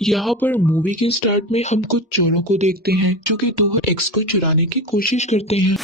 यहाँ पर मूवी के स्टार्ट में हम कुछ चोरों को देखते हैं जो कि दो एक्स को चुराने की कोशिश करते हैं।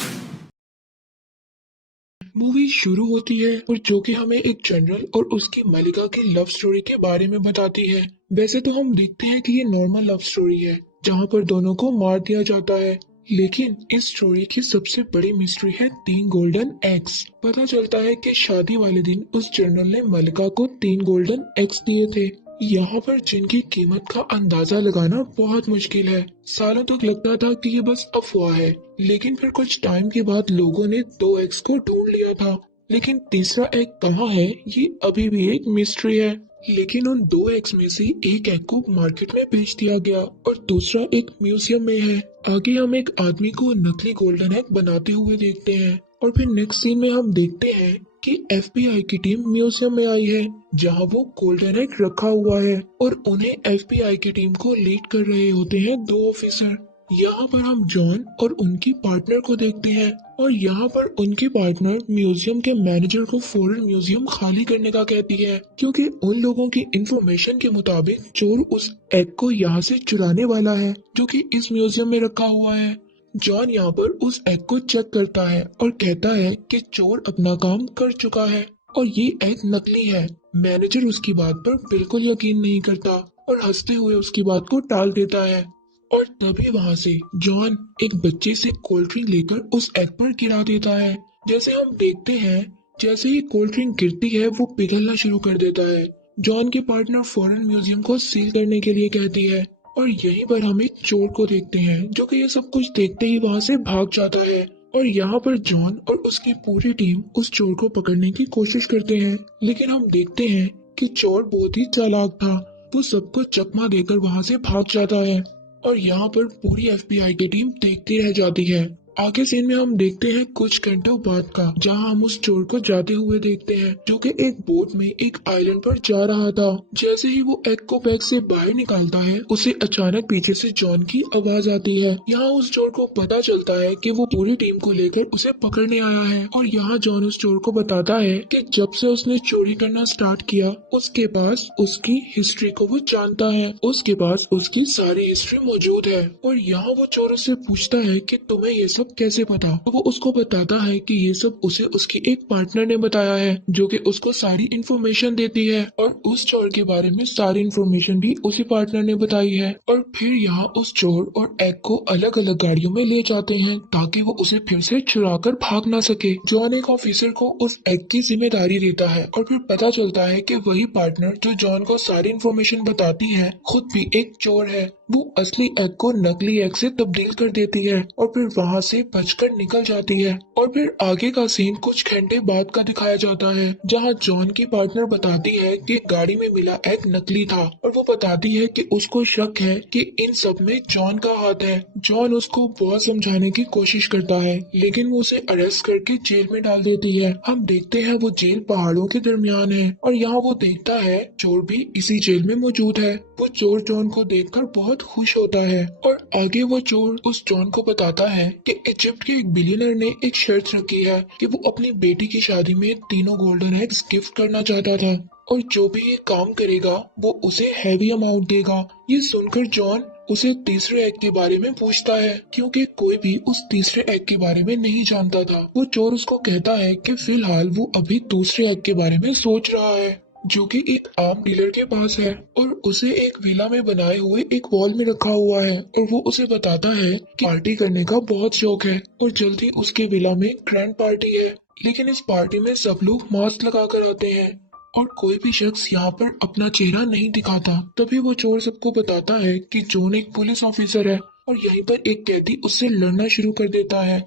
मूवी शुरू होती है और जो कि हमें एक जनरल और उसकी मलिका की लव स्टोरी के बारे में बताती है। वैसे तो हम देखते हैं कि ये नॉर्मल लव स्टोरी है जहाँ पर दोनों को मार दिया जाता है, लेकिन इस स्टोरी की सबसे बड़ी मिस्ट्री है तीन गोल्डन एग्स। पता चलता है कि शादी वाले दिन उस जनरल ने मलिका को तीन गोल्डन एग्स दिए थे, यहाँ पर जिनकी कीमत का अंदाजा लगाना बहुत मुश्किल है। सालों तक लगता था कि ये बस अफवाह है, लेकिन फिर कुछ टाइम के बाद लोगों ने दो एग्स को ढूंढ लिया था, लेकिन तीसरा एग कहाँ है ये अभी भी एक मिस्ट्री है। लेकिन उन दो एग्स में से एक एग को मार्केट में बेच दिया गया और दूसरा एक म्यूजियम में है। आगे हम एक आदमी को नकली गोल्डन एग बनाते हुए देखते हैं और फिर नेक्स्ट सीन में हम देखते हैं कि एफबीआई की टीम म्यूजियम में आई है जहां वो गोल्डन एग रखा हुआ है और उन्हें एफबीआई की टीम को लीड कर रहे होते हैं दो ऑफिसर। यहाँ पर हम जॉन और उनकी पार्टनर को देखते हैं और यहाँ पर उनकी पार्टनर म्यूजियम के मैनेजर को फौरन म्यूजियम खाली करने का कहती है, क्योंकि उन लोगों की इंफॉर्मेशन के मुताबिक चोर उस एग को यहाँ से चुराने वाला है जो कि इस म्यूजियम में रखा हुआ है। जॉन यहाँ पर उस एग को चेक करता है और कहता है कि चोर अपना काम कर चुका है और ये एग नकली है। मैनेजर उसकी बात पर बिल्कुल यकीन नहीं करता और हंसते हुए उसकी बात को टाल देता है। और तभी वहां से जॉन एक बच्चे से कोल्ड ड्रिंक लेकर उस एग पर गिरा देता है। जैसे हम देखते हैं जैसे ही कोल्ड ड्रिंक गिरती है वो पिघलना शुरू कर देता है। जॉन के पार्टनर फौरन म्यूजियम को सील करने के लिए कहती है और यहीं पर हम एक चोर को देखते हैं जो कि ये सब कुछ देखते ही वहां से भाग जाता है। और यहाँ पर जॉन और उसकी पूरी टीम उस चोर को पकड़ने की कोशिश करते हैं, लेकिन हम देखते हैं कि चोर बहुत ही चालाक था। वो सबको चकमा देकर वहां से भाग जाता है और यहाँ पर पूरी एफबीआई की टीम देखती रह जाती है। आगे सीन में हम देखते हैं कुछ घंटों बाद का, जहां हम उस चोर को जाते हुए देखते हैं जो कि एक बोट में एक आइलैंड पर जा रहा था। जैसे ही वो एग को बैग से बाहर निकालता है उसे अचानक पीछे से जॉन की आवाज आती है। यहाँ उस चोर को पता चलता है कि वो पूरी टीम को लेकर उसे पकड़ने आया है और यहाँ जॉन उस चोर को बताता है कि जब से उसने चोरी करना स्टार्ट किया उसके पास उसकी हिस्ट्री को वो जानता है, उसके पास उसकी सारी हिस्ट्री मौजूद है। और यहाँ वो चोर उससे पूछता है कि तुम्हें ये सब कैसे पता। तो वो उसको बताता है कि ये सब उसे उसकी एक पार्टनर ने बताया है जो कि उसको सारी इन्फॉर्मेशन देती है और उस चोर के बारे में सारी इन्फॉर्मेशन भी उसी पार्टनर ने बताई है। और फिर यहाँ उस चोर और एग को अलग अलग गाड़ियों में ले जाते हैं ताकि वो उसे फिर से चुरा कर भाग ना सके। जॉन एक ऑफिसर को उस एग की जिम्मेदारी देता है और फिर पता चलता है कि वही पार्टनर जो जॉन को सारी इन्फॉर्मेशन बताती है खुद भी एक चोर है। वो असली एग को नकली एग से तब्दील कर देती है और फिर वहाँ से बचकर निकल जाती है। और फिर आगे का सीन कुछ घंटे बाद का दिखाया जाता है जहाँ जॉन की पार्टनर बताती है कि गाड़ी में मिला एग नकली था और वो बताती है कि उसको शक है कि इन सब में जॉन का हाथ है। जॉन उसको बहुत समझाने की कोशिश करता है लेकिन वो उसे अरेस्ट करके जेल में डाल देती है। हम देखते हैं वो जेल पहाड़ों के दरमियान है और यहाँ वो देखता है चोर भी इसी जेल में मौजूद है। वो चोर जॉन को देखकर बहुत खुश होता है और आगे वो चोर उस जॉन को बताता है कि इजिप्ट के एक बिलियनर ने एक शर्त रखी है कि वो अपनी बेटी की शादी में तीनों गोल्डन एग्स गिफ्ट करना चाहता था और जो भी ये काम करेगा वो उसे हैवी अमाउंट देगा। ये सुनकर जॉन उसे तीसरे एग के बारे में पूछता है क्योंकि कोई भी उस तीसरे एग के बारे में नहीं जानता था। वो चोर उसको कहता है कि फिलहाल वो अभी दूसरे एग के बारे में सोच रहा है जो कि एक आम डीलर के पास है और उसे एक विला में बनाए हुए एक वॉल में रखा हुआ है। और वो उसे बताता है कि पार्टी करने का बहुत शौक है और जल्दी उसके विला में ग्रैंड पार्टी है, लेकिन इस पार्टी में सब लोग मास्क लगा कर आते हैं और कोई भी शख्स यहाँ पर अपना चेहरा नहीं दिखाता। तभी वो चोर सबको बताता है कि जॉन एक पुलिस ऑफिसर है और यहीं पर एक कैदी उससे लड़ना शुरू कर देता है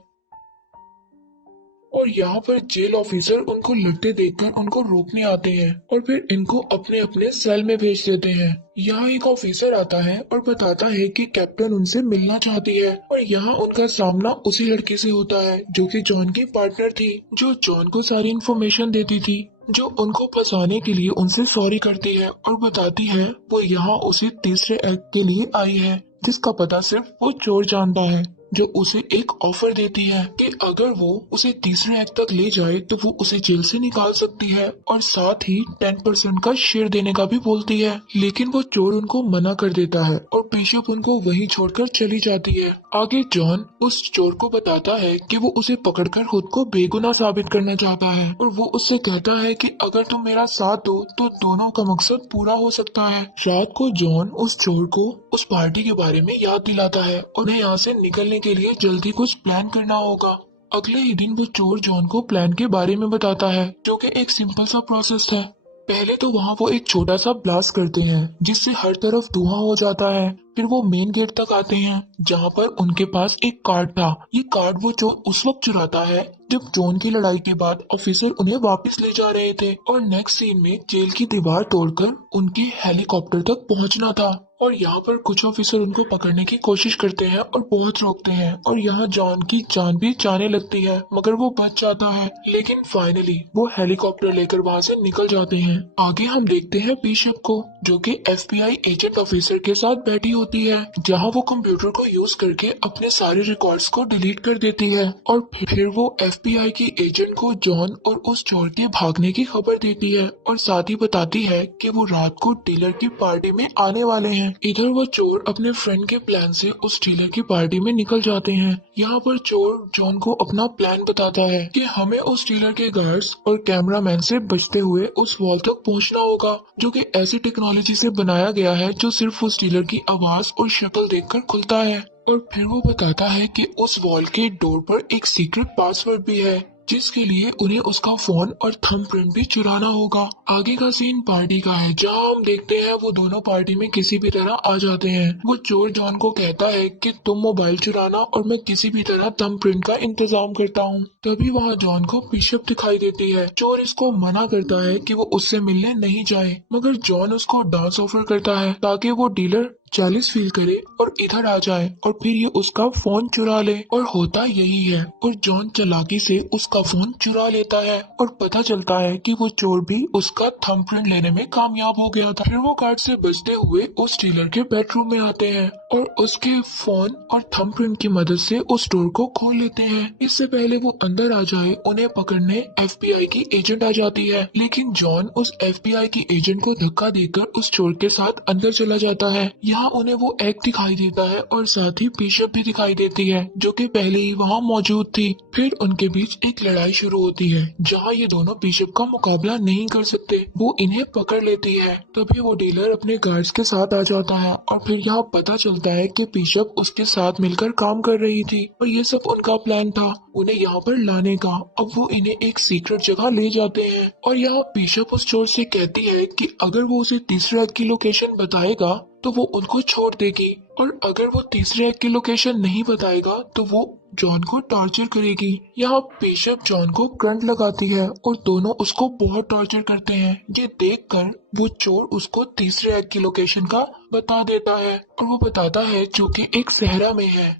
और यहाँ पर जेल ऑफिसर उनको लड़ते देखकर उनको रोकने आते हैं और फिर इनको अपने अपने सेल में भेज देते हैं। यहाँ एक ऑफिसर आता है और बताता है कि कैप्टन उनसे मिलना चाहती है और यहाँ उनका सामना उसी लड़की से होता है जो कि जॉन की पार्टनर थी, जो जॉन को सारी इन्फॉर्मेशन देती थी, जो उनको फंसाने के लिए उनसे सॉरी करती है और बताती है वो यहाँ उसी तीसरे एक्ट के लिए आई है जिसका पता सिर्फ वो चोर जानता है। जो उसे एक ऑफर देती है कि अगर वो उसे तीसरे एक्ट तक ले जाए तो वो उसे जेल से निकाल सकती है और साथ ही 10% का शेयर देने का भी बोलती है। लेकिन वो चोर उनको मना कर देता है और बिशप उनको वहीं छोड़कर चली जाती है। आगे जॉन उस चोर को बताता है कि वो उसे पकड़कर खुद को बेगुनाह साबित करना चाहता है और वो उससे कहता है कि अगर तुम मेरा साथ दो तो दोनों का मकसद पूरा हो सकता है। रात को जॉन उस चोर को उस पार्टी के बारे में याद दिलाता है और उन्हें यहाँ से निकलने के लिए जल्दी कुछ प्लान करना होगा। अगले ही दिन वो चोर जॉन को प्लान के बारे में बताता है, जो कि एक सिंपल सा प्रोसेस है। पहले तो वहाँ वो एक छोटा सा ब्लास्ट करते हैं जिससे हर तरफ धुआं हो जाता है। फिर वो मेन गेट तक आते हैं जहाँ पर उनके पास एक कार्ड था। ये कार्ड वो चोर उस वक्त चुराता है जब जॉन की लड़ाई के बाद ऑफिसर उन्हें वापस ले जा रहे थे और नेक्स्ट सीन में जेल की दीवार तोड़कर उनके हेलीकॉप्टर तक पहुंचना था। और यहाँ पर कुछ ऑफिसर उनको पकड़ने की कोशिश करते हैं और बहुत रोकते हैं और यहाँ जॉन की जान भी जाने लगती है मगर वो बच जाता है। लेकिन फाइनली वो हेलीकॉप्टर लेकर वहाँ से निकल जाते हैं। आगे हम देखते हैं बिशप को, जो कि FBI एजेंट ऑफिसर के साथ बैठी होती है, जहाँ वो कंप्यूटर को यूज करके अपने सारे रिकॉर्ड्स को डिलीट कर देती है और फिर वो FBI की एजेंट को जॉन और उस चोर के भागने की खबर देती है और साथ ही बताती है कि वो रात को डीलर की पार्टी में आने वाले हैं। इधर वो चोर अपने फ्रेंड के प्लान से उस डीलर की पार्टी में निकल जाते हैं। यहाँ पर चोर जॉन को अपना प्लान बताता है कि हमें उस डीलर के गार्ड्स और कैमरामैन से बचते हुए उस वॉल तक पहुँचना होगा, जो कि ऐसी टेक्नोलॉजी से बनाया गया है जो सिर्फ उस डीलर की आवाज और शक्ल देखकर खुलता है। और फिर वो बताता है कि उस वॉल के डोर पर एक सीक्रेट पासवर्ड भी है जिसके लिए उन्हें उसका फोन और थंबप्रिंट भी चुराना होगा। आगे का सीन पार्टी का है जहां हम देखते हैं वो दोनों पार्टी में किसी भी तरह आ जाते हैं। वो चोर जॉन को कहता है कि तुम मोबाइल चुराना और मैं किसी भी तरह थंबप्रिंट का इंतजाम करता हूँ। तभी वहाँ जॉन को बिशप दिखाई देती है। चोर इसको मना करता है कि वो उससे मिलने नहीं जाए मगर जॉन उसको डांस ऑफर करता है ताकि वो डीलर जेलिस फील करे और इधर आ जाए और फिर ये उसका फोन चुरा ले। और होता यही है और जॉन चालाकी से उसका फोन चुरा लेता है और पता चलता है कि वो चोर भी उसका थंबप्रिंट लेने में कामयाब हो गया था। फिर वो कार्ड से बचते हुए उस डीलर के बेडरूम में आते हैं और उसके फोन और थंबप्रिंट की मदद से उस डोर को खोल लेते हैं। इससे पहले वो अंदर आ जाए उन्हें पकड़ने FBI की एजेंट आ जाती है, लेकिन जॉन उस FBI की एजेंट को धक्का देकर उस चोर के साथ अंदर चला जाता है। यहाँ उन्हें वो एक्ट दिखाई देता है और साथ ही बिशप भी दिखाई देती है जो कि पहले ही वहाँ मौजूद थी। फिर उनके बीच एक लड़ाई शुरू होती है जहाँ ये दोनों बिशप का मुकाबला नहीं कर सकते। वो इन्हें पकड़ लेती है। तभी वो डीलर अपने गार्ड्स के साथ आ जाता है और फिर यहाँ पता चलता है कि बिशप उसके साथ मिलकर काम कर रही थी और ये सब उनका प्लान था उन्हें यहाँ पर लाने का। अब वो इन्हें एक सीक्रेट जगह ले जाते हैं और यहाँ बिशप उस चोर से कहती है कि अगर वो उसे तीसरे एक्ट की लोकेशन बताएगा तो वो उनको छोड़ देगी और अगर वो तीसरे एक्ट की लोकेशन नहीं बताएगा तो वो जॉन को टॉर्चर करेगी। यहाँ बिशप जॉन को करंट लगाती है और दोनों उसको बहुत टॉर्चर करते हैं। ये देखकर वो चोर उसको तीसरे एक्ट की लोकेशन का बता देता है और वो बताता है जो कि एक सहरा में है।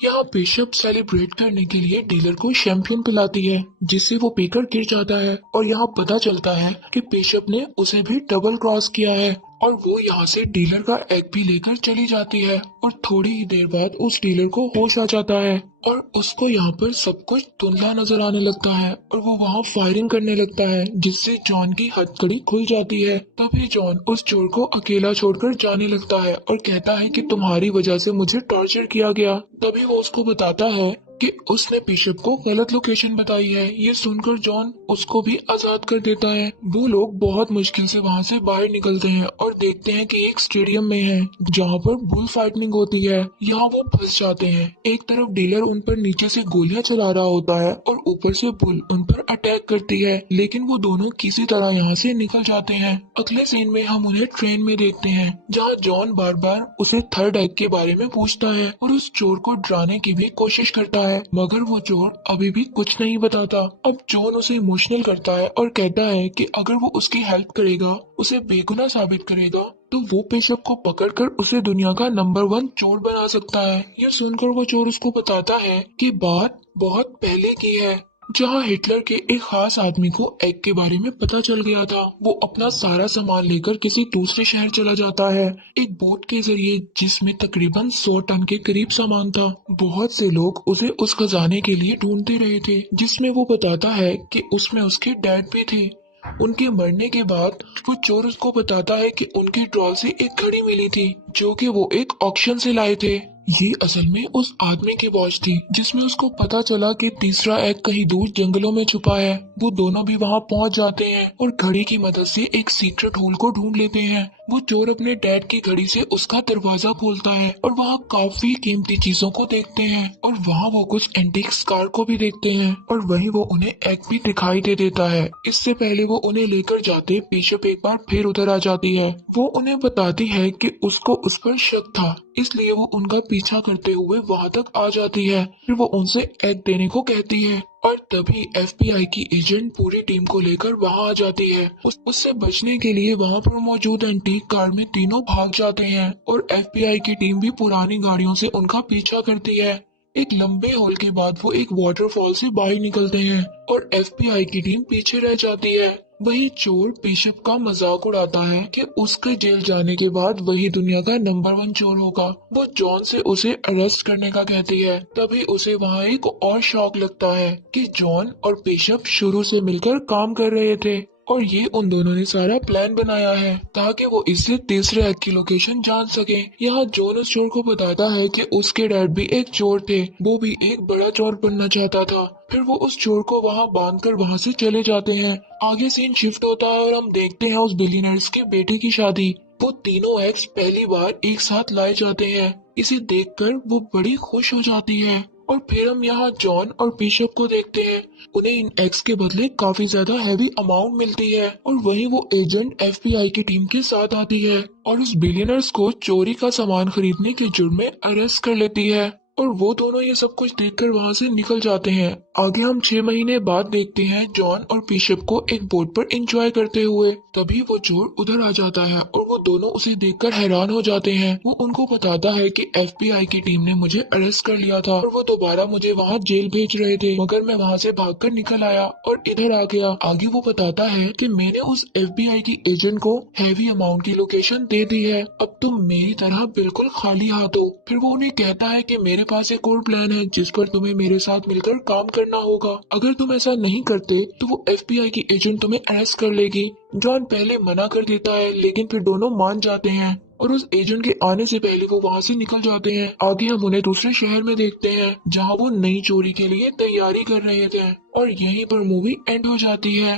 यहाँ बिशप सेलिब्रेट करने के लिए डीलर को शैंपियन पिलाती है जिससे वो पीकर गिर जाता है और यहाँ पता चलता है कि बिशप ने उसे भी डबल क्रॉस किया है और वो यहाँ से डीलर का एग भी लेकर चली जाती है और थोड़ी ही देर बाद उस डीलर को होश आ जाता है और उसको यहाँ पर सब कुछ धुंधला नजर आने लगता है और वो वहाँ फायरिंग करने लगता है जिससे जॉन की हथकड़ी खुल जाती है। तभी जॉन उस चोर को अकेला छोड़कर जाने लगता है और कहता है कि तुम्हारी वजह से मुझे टॉर्चर किया गया। तभी वो उसको बताता है कि उसने बिशप को गलत लोकेशन बताई है। ये सुनकर जॉन उसको भी आजाद कर देता है। वो लोग बहुत मुश्किल से वहाँ से बाहर निकलते हैं और देखते हैं कि एक स्टेडियम में है जहाँ पर बुल फाइटिंग होती है। यहाँ वो फंस जाते हैं। एक तरफ डीलर उन पर नीचे से गोलियां चला रहा होता है और ऊपर से बुल उन पर अटैक करती है, लेकिन वो दोनों किसी तरह यहाँ से निकल जाते हैं। अगले सीन में हम उन्हें ट्रेन में देखते हैं जहाँ जॉन बार बार उसे थर्ड एक्ट के बारे में पूछता है और उस चोर को डराने की भी कोशिश करता है मगर वो चोर अभी भी कुछ नहीं बताता। अब जॉन उसे इमोशनल करता है और कहता है कि अगर वो उसकी हेल्प करेगा, उसे बेगुनाह साबित करेगा, तो वो बिशप को पकड़कर उसे दुनिया का नंबर 1 चोर बना सकता है। यह सुनकर वो चोर उसको बताता है कि बात बहुत पहले की है जहां हिटलर के एक खास आदमी को एग के बारे में पता चल गया था। वो अपना सारा सामान लेकर किसी दूसरे शहर चला जाता है, एक बोट के जरिए जिसमें तकरीबन 100 टन के करीब सामान था। बहुत से लोग उसे उस खजाने के लिए ढूंढते रहे थे, जिसमें वो बताता है कि उसमें उसके डैड भी थे। उनके मरने के बाद वो चोर उसको बताता है कि उनके ट्रॉल से एक घड़ी मिली थी, जो कि वो एक ऑक्शन से लाए थे। ये असल में उस आदमी की वॉच थी, जिसमें उसको पता चला कि तीसरा एग कहीं दूर जंगलों में छुपा है। वो दोनों भी वहां पहुंच जाते हैं और घड़ी की मदद से एक सीक्रेट होल को ढूंढ लेते हैं। वो चोर अपने डैड की घड़ी से उसका दरवाजा खोलता है और वहाँ काफी कीमती चीजों को देखते हैं, और वहाँ वो कुछ एंटीक कार को भी देखते हैं, और वहीं वो उन्हें एग भी दिखाई दे देता है। इससे पहले वो उन्हें लेकर जाते बिशप एक बार फिर उधर आ जाती है। वो उन्हें बताती है कि उसको उस पर शक था, इसलिए वो उनका पीछा करते हुए वहां तक आ जाती है। फिर वो उनसे एग देने को कहती है, और तभी एफबीआई की एजेंट पूरी टीम को लेकर वहां आ जाती है। उससे बचने के लिए वहां पर मौजूद एंटीक कार में तीनों भाग जाते हैं, और एफबीआई की टीम भी पुरानी गाड़ियों से उनका पीछा करती है। एक लंबे हॉल के बाद वो एक वाटरफॉल से बाहर निकलते हैं, और एफबीआई की टीम पीछे रह जाती है। वही चोर बिशप का मजाक उड़ाता है कि उसके जेल जाने के बाद वही दुनिया का नंबर 1 चोर होगा। वो जॉन से उसे अरेस्ट करने का कहती है। तभी उसे वहाँ एक और शॉक लगता है कि जॉन और बिशप शुरू से मिलकर काम कर रहे थे, और ये उन दोनों ने सारा प्लान बनाया है ताकि वो इससे तीसरे एग की लोकेशन जान सके। यहाँ जॉन उस चोर को बताता है कि उसके डैड भी एक चोर थे, वो भी एक बड़ा चोर बनना चाहता था। फिर वो उस चोर को वहाँ बांधकर वहाँ से चले जाते हैं। आगे सीन शिफ्ट होता है और हम देखते हैं उस बिलियनर्स के बेटे की शादी। वो तीनों एग्स पहली बार एक साथ लाए जाते हैं। इसे देखकर वो बड़ी खुश हो जाती है। और फिर हम यहाँ जॉन और बिशप को देखते हैं। उन्हें इन एग्स के बदले काफी ज्यादा हैवी अमाउंट मिलती है, और वहीं वो एजेंट एफबीआई की टीम के साथ आती है और उस बिलियनर्स को चोरी का सामान खरीदने के जुर्म में अरेस्ट कर लेती है। और वो दोनों ये सब कुछ देखकर वहाँ से निकल जाते हैं। आगे हम 6 महीने बाद देखते हैं जॉन और बिशप को एक बोट पर एंजॉय करते हुए। तभी वो चोर उधर आ जाता है और वो दोनों उसे देखकर हैरान हो जाते हैं। वो उनको बताता है कि एफबीआई की टीम ने मुझे अरेस्ट कर लिया था और वो दोबारा मुझे वहाँ जेल भेज रहे थे, मगर मैं वहाँ से भागकर निकल आया और इधर आ गया। आगे वो बताता है कि मैंने उस एफबीआई की एजेंट को हैवी अमाउंट की लोकेशन दे दी है, अब तुम मेरी तरह बिल्कुल खाली हाथ हो। फिर वो उन्हें कहता है कि मेरे पास एक और प्लान है जिस पर तुम्हें मेरे साथ मिलकर काम करना होगा। अगर तुम ऐसा नहीं करते तो वो एफबीआई की एजेंट तुम्हें अरेस्ट कर लेगी। जॉन पहले मना कर देता है, लेकिन फिर दोनों मान जाते हैं और उस एजेंट के आने से पहले वो वहाँ से निकल जाते हैं। आगे हम उन्हें दूसरे शहर में देखते हैं जहाँ वो नई चोरी के लिए तैयारी कर रहे थे, और यहीं पर मूवी एंड हो जाती है।